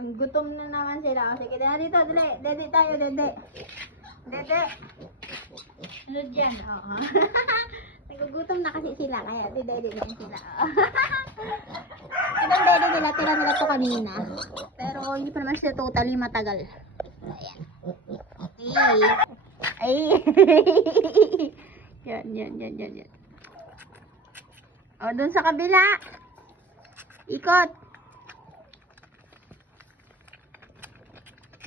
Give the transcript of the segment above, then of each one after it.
Gutom na naman sila. Sige, dito, dali. Dede tayo, dede. Dede. Ano dyan? Oo. Nagugutom na kasi sila, kaya dede din sila. Ibang dede nila, tira nila to kanina. Pero hindi pa naman sila totally matagal. Ayan. Ay. Yan. O, dun sa kabila. Ikot.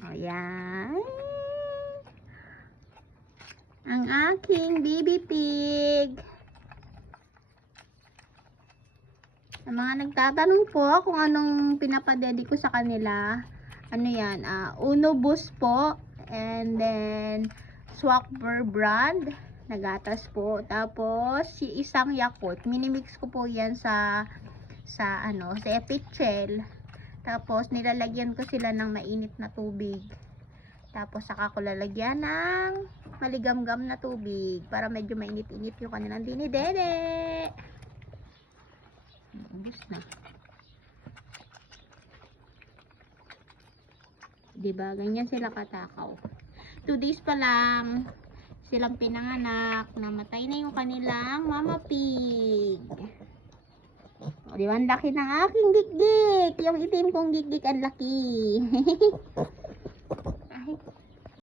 O, yan. Ang aking baby pig. Ang mga nagtatanong po kung anong pinapadedi ko sa kanila. Ano yan? Uno Boost po. And then, Swakber brand. Nagatas po. Tapos, isang Yakult. Minimix ko po yan sa Epichel. Tapos, nilalagyan ko sila ng mainit na tubig. Tapos, saka ko lalagyan ng maligamgam na tubig. Para medyo mainit-init yung kanilang dinidede. Ubus na. Diba? Ganyan sila katakaw. 2 days pa lang silang pinanganak. Namatay na yung kanilang mama pig. O, diba? Ang laki ng aking gigik. Yung itim kong gigik, ang laki.